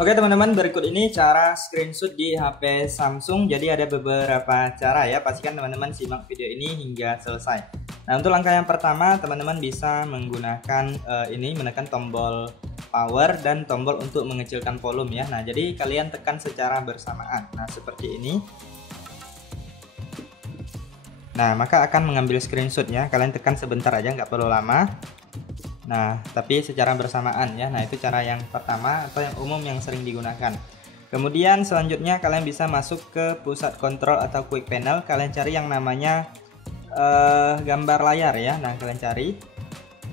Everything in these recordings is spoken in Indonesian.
Oke teman-teman, berikut ini cara screenshot di HP Samsung. Jadi ada beberapa cara ya, pastikan teman-teman simak video ini hingga selesai. Nah, untuk langkah yang pertama, teman-teman bisa menggunakan menekan tombol power dan tombol untuk mengecilkan volume ya. Nah, jadi kalian tekan secara bersamaan. Nah, seperti ini. Nah, maka akan mengambil screenshot ya. Kalian tekan sebentar aja, nggak perlu lama. Nah, tapi secara bersamaan ya. Nah, itu cara yang pertama atau yang umum yang sering digunakan. Kemudian selanjutnya kalian bisa masuk ke pusat kontrol atau quick panel. Kalian cari yang namanya gambar layar ya. Nah, kalian cari.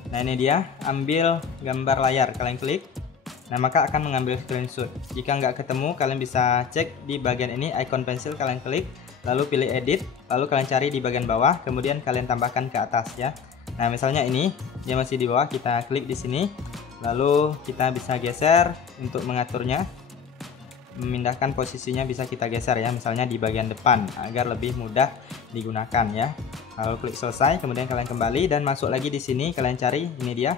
Nah, ini dia, ambil gambar layar. Kalian klik. Nah, maka akan mengambil screenshot. Jika nggak ketemu, kalian bisa cek di bagian ini icon pensil. Kalian klik, lalu pilih edit, lalu kalian cari di bagian bawah. Kemudian kalian tambahkan ke atas ya. Nah, misalnya ini dia masih di bawah, kita klik di sini, lalu kita bisa geser untuk mengaturnya, memindahkan posisinya bisa kita geser ya, misalnya di bagian depan agar lebih mudah digunakan ya. Lalu klik selesai, kemudian kalian kembali dan masuk lagi di sini, kalian cari ini dia.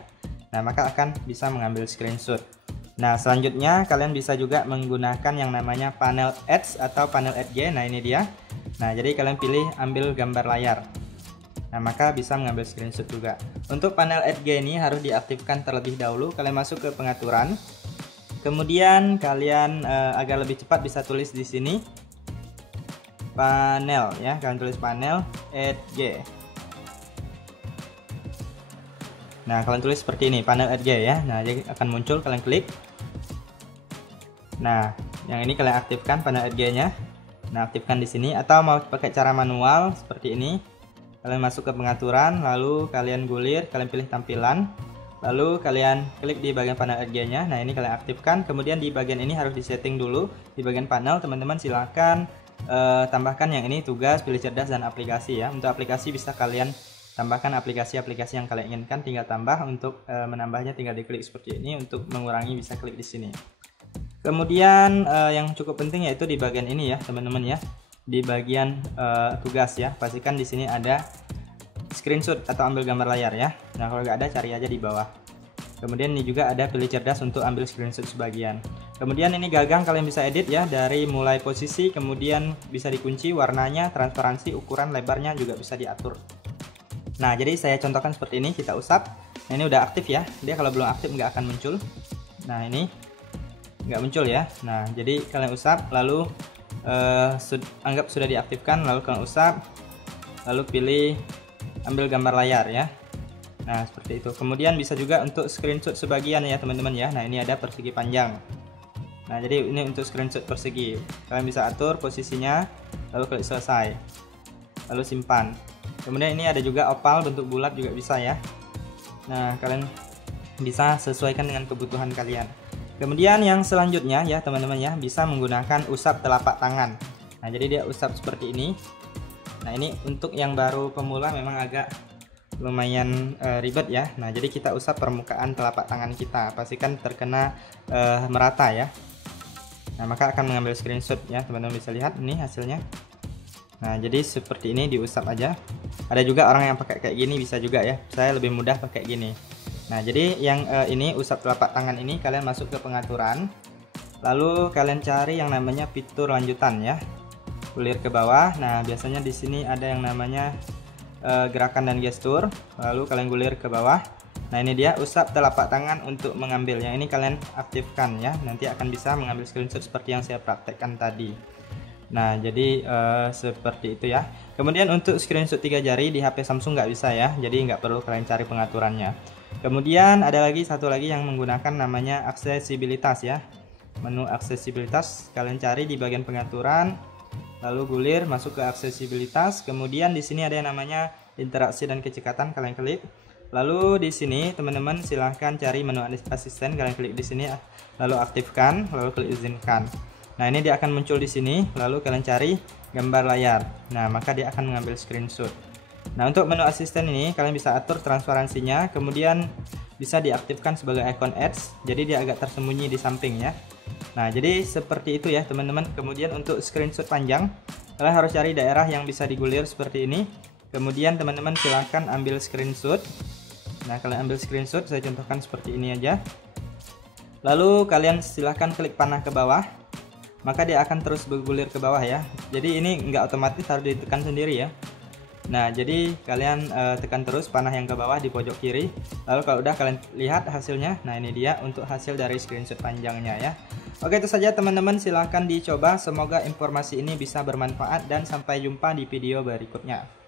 Nah, maka akan bisa mengambil screenshot. Nah, selanjutnya kalian bisa juga menggunakan yang namanya panel Edge atau panel Edge. Nah, ini dia. Nah, jadi kalian pilih ambil gambar layar. Nah, maka bisa mengambil screenshot juga. Untuk panel Edge ini harus diaktifkan terlebih dahulu. Kalian masuk ke pengaturan. Kemudian kalian agar lebih cepat bisa tulis di sini panel ya. Kalian tulis panel Edge. Nah, kalian tulis seperti ini, panel Edge ya. Nah, jadi akan muncul, kalian klik. Nah, yang ini kalian aktifkan panel Edge-nya. Nah, aktifkan di sini atau mau pakai cara manual seperti ini. Kalian masuk ke pengaturan, lalu kalian gulir, kalian pilih tampilan, lalu kalian klik di bagian panel Edge-nya. Nah, ini kalian aktifkan. Kemudian di bagian ini harus disetting dulu. Di bagian panel, teman-teman silahkan tambahkan yang ini, tugas, pilih cerdas, dan aplikasi ya. Untuk aplikasi bisa kalian tambahkan aplikasi-aplikasi yang kalian inginkan, tinggal tambah. Untuk menambahnya tinggal diklik seperti ini, untuk mengurangi bisa klik di sini. Kemudian yang cukup penting yaitu di bagian ini ya, teman-teman ya. Di bagian tugas ya, pastikan di sini ada screenshot atau ambil gambar layar ya. Nah, kalau nggak ada cari aja di bawah. Kemudian ini juga ada pilih cerdas untuk ambil screenshot sebagian. Kemudian ini gagang, kalian bisa edit ya, dari mulai posisi, kemudian bisa dikunci warnanya, transparansi, ukuran, lebarnya juga bisa diatur. Nah, jadi saya contohkan seperti ini, kita usap. Nah, ini udah aktif ya, dia kalau belum aktif nggak akan muncul. Nah, ini nggak muncul ya. Nah, jadi kalian usap, lalu anggap sudah diaktifkan, lalu kalian usap, lalu pilih ambil gambar layar ya. Nah, seperti itu. Kemudian bisa juga untuk screenshot sebagian ya teman-teman ya. Nah, ini ada persegi panjang. Nah, jadi ini untuk screenshot persegi. Kalian bisa atur posisinya, lalu klik selesai, lalu simpan. Kemudian ini ada juga oval bentuk bulat juga bisa ya. Nah, kalian bisa sesuaikan dengan kebutuhan kalian. Kemudian yang selanjutnya ya teman-teman ya, bisa menggunakan usap telapak tangan. Nah, jadi dia usap seperti ini. Nah, ini untuk yang baru pemula memang agak lumayan ribet ya. Nah, jadi kita usap permukaan telapak tangan kita, pastikan terkena merata ya. Nah, maka akan mengambil screenshot ya, teman-teman bisa lihat ini hasilnya. Nah, jadi seperti ini diusap aja. Ada juga orang yang pakai kayak gini bisa juga ya. Saya lebih mudah pakai gini. Nah, jadi yang ini usap telapak tangan ini, kalian masuk ke pengaturan, lalu kalian cari yang namanya fitur lanjutan ya, gulir ke bawah. Nah, biasanya di sini ada yang namanya gerakan dan gestur, lalu kalian gulir ke bawah. Nah, ini dia usap telapak tangan untuk mengambil, yang ini kalian aktifkan ya, nanti akan bisa mengambil screenshot seperti yang saya praktekkan tadi. Nah, jadi seperti itu ya. Kemudian untuk screenshot 3 jari di HP Samsung nggak bisa ya, jadi nggak perlu kalian cari pengaturannya. Kemudian ada lagi satu lagi yang menggunakan namanya aksesibilitas ya. Menu aksesibilitas kalian cari di bagian pengaturan, lalu gulir masuk ke aksesibilitas. Kemudian di sini ada yang namanya interaksi dan kecekatan, kalian klik. Lalu di sini teman-teman silahkan cari menu asisten, kalian klik di sini, lalu aktifkan, lalu klik izinkan. Nah, ini dia akan muncul di sini, lalu kalian cari gambar layar. Nah, maka dia akan mengambil screenshot. Nah, untuk menu asisten ini kalian bisa atur transparansinya, kemudian bisa diaktifkan sebagai icon Edge, jadi dia agak tersembunyi di samping ya. Nah, jadi seperti itu ya teman-teman. Kemudian untuk screenshot panjang, kalian harus cari daerah yang bisa digulir seperti ini. Kemudian teman-teman silahkan ambil screenshot. Nah, kalian ambil screenshot, saya contohkan seperti ini aja. Lalu kalian silahkan klik panah ke bawah, maka dia akan terus bergulir ke bawah ya. Jadi ini nggak otomatis, harus ditekan sendiri ya. Nah, jadi kalian tekan terus panah yang ke bawah di pojok kiri. Lalu kalau udah, kalian lihat hasilnya. Nah, ini dia untuk hasil dari screenshot panjangnya ya. Oke, itu saja teman-teman, silahkan dicoba. Semoga informasi ini bisa bermanfaat dan sampai jumpa di video berikutnya.